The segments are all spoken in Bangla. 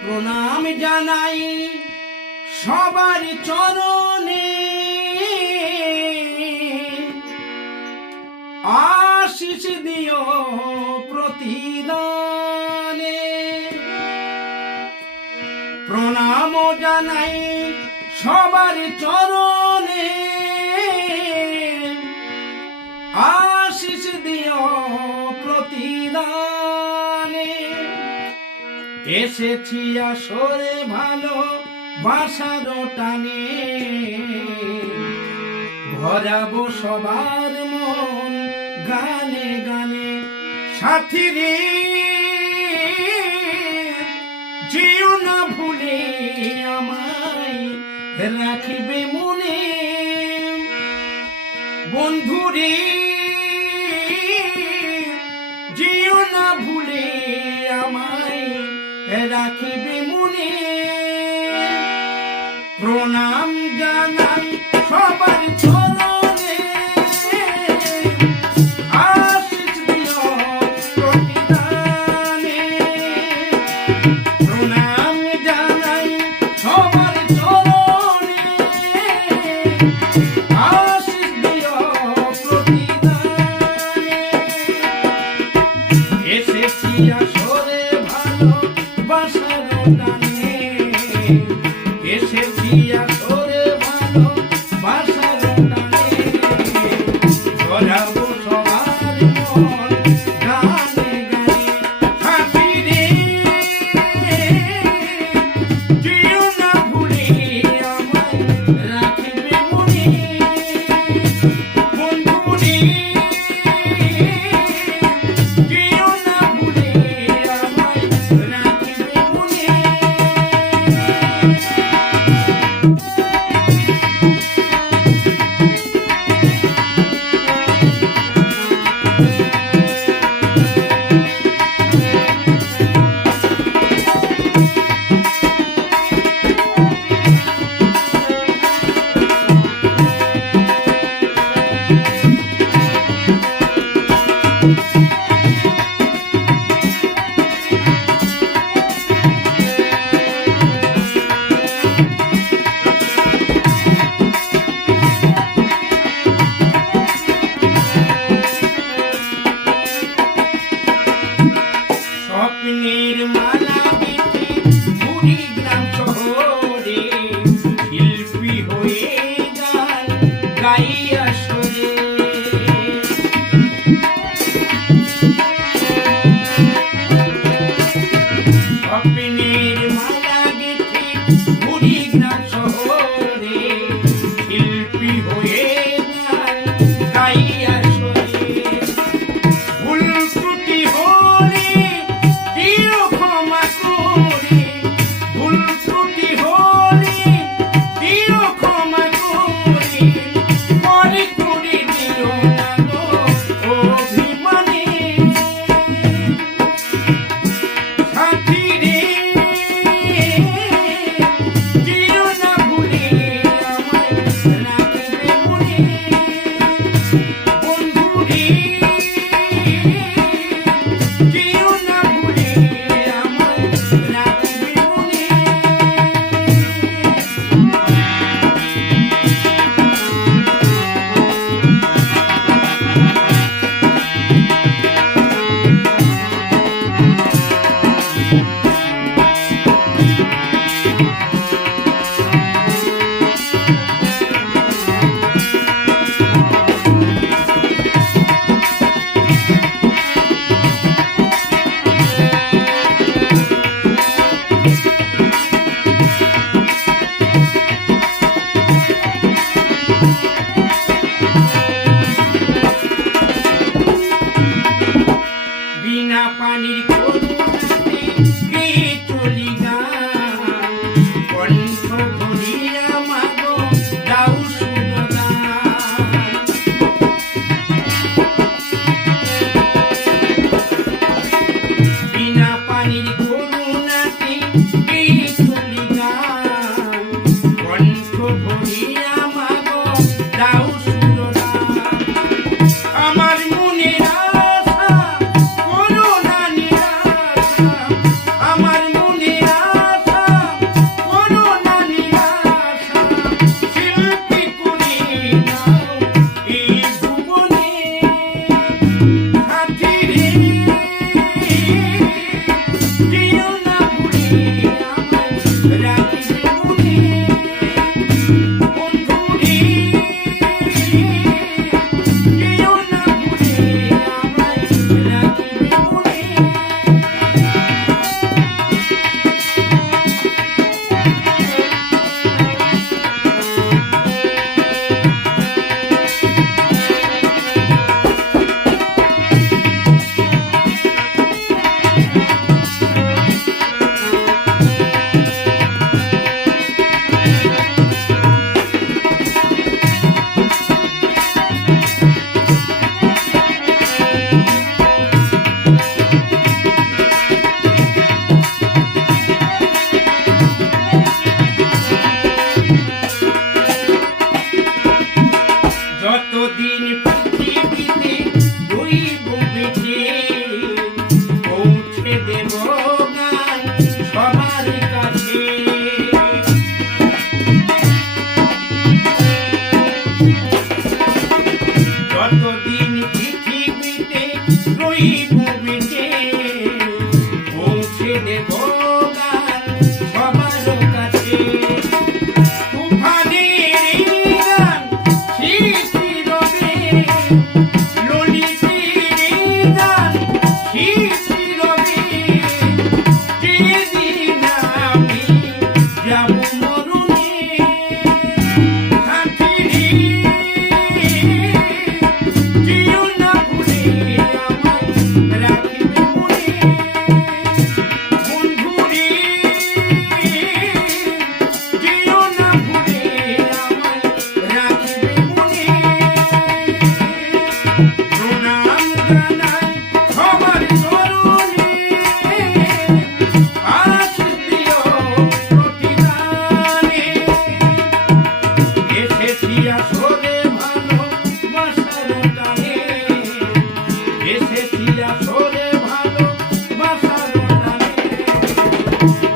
প্রণাম জানাই সবার চরণে, আশিস দিও প্রতিদানে। প্রণাম জানাই সবার চরণে, আশিস দিও প্রতিদানে। এসেছি আসরে ভালো বাসার টানে, ভরাবো সবার মন গানে গানে। সাথী রে যেও না ভুলে আমায়, রাখিবে মনে। বন্ধু রে যেও না ভুলে আমায়, রাখিবে মনে। প্রণাম জানাই সবার চরণে, আশিস দিও প্রতিদানে। প্রণাম জানাই সবার চরণে, আশিস দিও প্রতিদানে। এসেছি আসরে ভালো বাসার টানে, এসেছি আসরে ভালো বাসার টানে। ভরাবো সবার মন গানে গানে। সাথী রে যেও না ভুলে আমায়, রাখিবে মনে। বন্ধু রে যেও না ভুলে আমায়, রাখিবে মনে। স্বপ্নের মালা গেঁথে কুড়িগ্রাম শহরে, শিল্পী হয়ে গান গাই আসরে। স্বপ্নের মালা গেঁথে কুড়িগ্রাম শহরে, শিল্পী হয়ে গান গাই আসরে। ভুল ত্রুটি হলে দিও ক্ষমা করে, ভুল ত্রুটি হলে দিও ক্ষমা করে। মনে করে দিও না গো অভিমানে। সাথী রে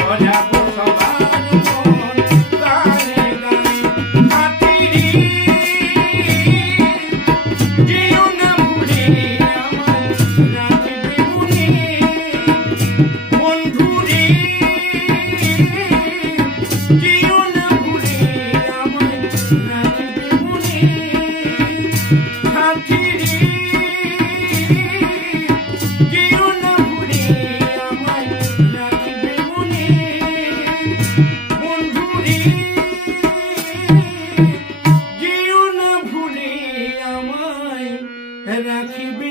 বজাবো সবার মন গানে গানে হাতিরি যেও না ভুলে আমায় রাখবে মনে বন্ধুরে যেও না ভুলে আমায় রাখবে মনে হাতিরি যেও না ভুলে আমায় রাখবে মনে বন্ধুরে যেও না ভুলে আমায় রাখবে